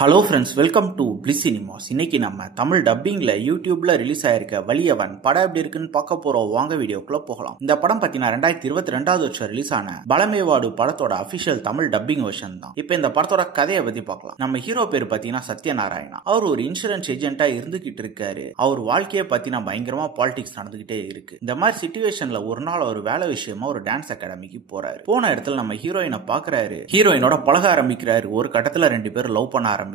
Hello friends, welcome to bliss cinemas. இன்னைக்கு நம்ம தமிழ் டப்பிங்ல யூடியூப்ல ரிலீஸ் ஆயிருக்க வலியவன் படம் எப்படி இருக்குன்னு பார்க்க போறோம். வாங்க வீடியோக்குள்ள போகலாம். இந்த படம் பார்த்தீங்கன்னா 2022 வருஷம் ரிலீஸ் ஆன பலமேவாடு படத்தோட அபிஷியல் தமிழ் டப்பிங் வெர்ஷன் தான். இப்போ இந்த படத்தோட கதையை பத்தி பார்க்கலாம். நம்ம ஹீரோ பேர் பார்த்தீங்கன்னா சத்யநாராயணா. அவர் ஒரு இன்சூரன்ஸ் ஏஜென்ட்டா இருந்துகிட்டு இருக்காரு. அவர் வாழ்க்கையை பார்த்தீங்கன்னா பயங்கரமா பாலிடிக்ஸ் நடந்துகிட்டே இருக்கு. இந்த மாதிரி சிச்சுவேஷன்ல ஒரு நாள் ஒரு வேலை விஷயமா ஒரு டான்ஸ் அகாடமிக்கு போறாரு. போன இடத்துல நம்ம ஹீரோயினை பாக்குறாரு. ஹீரோயினோட பழக ஆரம்பிக்கிறாரு. ஒரு கட்டத்துல 2 பேரும் லவ் பண்ண ஆரம்பிக்கிறாங்க.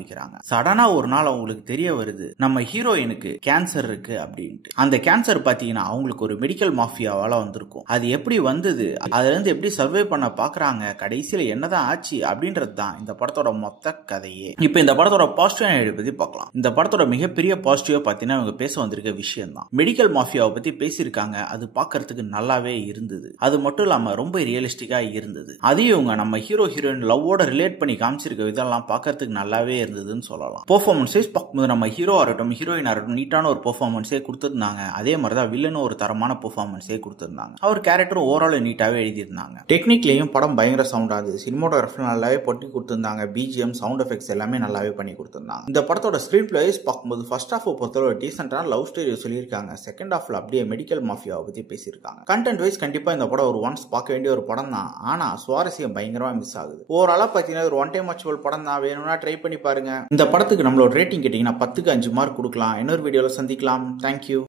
சடனா ஒரு நாள் அவங்களுக்கு தெரிய வருது நம்ம ஹீரோயினுக்கு கேன்சர் இருக்கு அப்படின்ட்டு. அந்த கேன்சர் பாத்தீங்கன்னா அவங்களுக்கு ஒரு மெடிக்கல் மாஃபியாவால வந்திருக்கும். அது எப்படி வந்தது, அதுல இருந்து எப்படி சர்வே பண்ண பாக்குறாங்க, கடைசியில என்னதான் ஆச்சு அப்படின்றது தான் இந்த படத்தோட மொத்த கதையே. இப்ப இந்த படத்தோட பாசிட்டிவ் பத்தி பார்க்கலாம். இந்த படத்தோட மிகப்பெரிய பாசிட்டிவா பாத்தீங்கன்னா இவங்க பேச வந்திருக்க விஷயம் தான். மெடிக்கல் மாஃபியாவை பத்தி பேசியிருக்காங்க. அது பாக்குறதுக்கு நல்லாவே இருந்தது. அது மட்டும் இல்லாம ரொம்ப ரியலிஸ்டிக்கா இருந்தது. அதையும் இவங்க நம்ம ஹீரோ ஹீரோயின் லவ்வோட ரிலேட் பண்ணி காமிச்சிருக்க விதெல்லாம் பாக்குறதுக்கு நல்லாவே இருந்ததுன்னு சொல்லலாம். பெர்ஃபார்மன்ஸ் பார்க்கும்போது நம்ம ஹீரோ ஆகட்டும் ஹீரோயின் ஆகட்டும் நீட்டான ஒரு பெர்ஃபார்மன்ஸே கொடுத்திருந்தாங்க. அதே மாதிரி தான் வில்லனும் ஒரு தரமான பெர்ஃபார்மன்ஸே கொடுத்திருந்தாங்க. அவர் கேரக்டரும் ஓவரால் நீட்டாவே எழுதியிருந்தாங்க. டெக்னிக்லயும் படம் பயங்கர சவுண்டா இருந்தது. சினிமாட்டோகிராஃபி நல்லாவே பொட்டி கொடுத்திருந்தாங்க. பிஜிஎம் சவுண்ட் எஃபெக்ட்ஸ் எல்லாமே நல்லாவே பண்ணி கொடுத்திருந்தாங்க. இந்த படத்தோட ஸ்கிரீன் பிளேஸ் பார்க்கும்போது ஃபர்ஸ்ட் ஹாஃப் பொறுத்தவரை ஒரு டீசென்டான லவ் ஸ்டோரி சொல்லியிருக்காங்க. செகண்ட் ஹாஃப்ல அப்படியே மெடிக்கல் மாஃபியாவை பத்தி பேசியிருக்காங்க. கண்டென்ட் வைஸ் கண்டிப்பா இந்த படம் ஒரு ஒன்ஸ் பார்க்க வேண்டிய ஒரு படம் தான். ஆனா சுவாரஸ்யம் பயங்கரமா மிஸ் ஆகுது. ஓவராலா பாத்தீங்கன்னா ஒரு ஒன் டைம் வாட்சபிள் படம் தான். வேணும்னா ட்ரை பண்ணி பாருங்க. இந்த படத்துக்கு நம்மளோட ரேட்டிங் கேட்டீங்கன்னா 10க்கு 5 மார்க் கொடுக்கலாம். இன்னொரு வீடியோல சந்திக்கலாம். தேங்க்யூ.